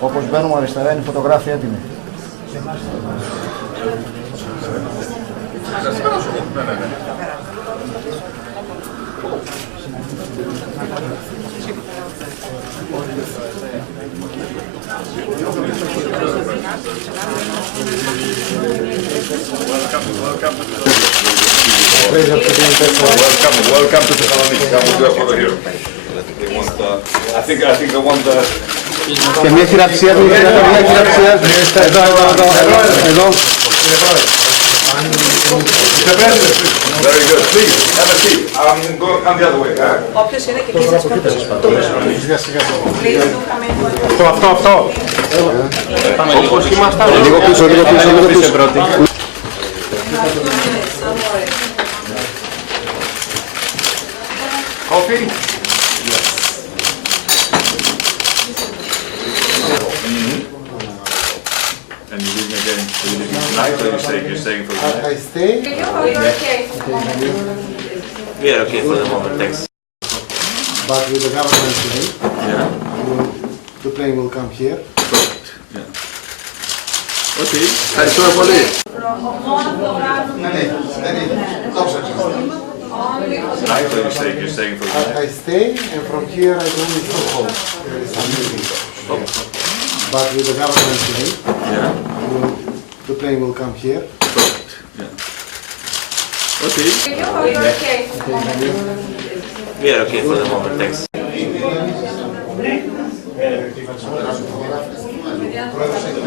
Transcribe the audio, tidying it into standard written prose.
Όπως μπαίνουμε αριστερά είναι οι φωτογράφοι έτοιμοι. Welcome to Thessaloniki. Come and do a photo here. They want, I think I want the... Και μια χειραψία, μια χειραψία. Εδώ. Very good. Please, have a seat. Come the other way. Όποιος είναι και εκεί σας πρώτος. Αυτό. Όπως ήμασταν. Λίγο πίσω. Coffee? And you're leaving again. Are you leaving tonight or you're staying for the night? I stay. We are okay for the moment, thanks. But with the government plane, Yeah. the plane will come here. Perfect. Yeah. Okay. Ευχαριστούμε πολύ. Tonight or you're staying for the night? I stay, and from here I go to Stockholm. There is some meeting. But with the government plane, Yeah. the plane will come here. Perfect. Yeah. Okay. We are okay for the moment, thanks.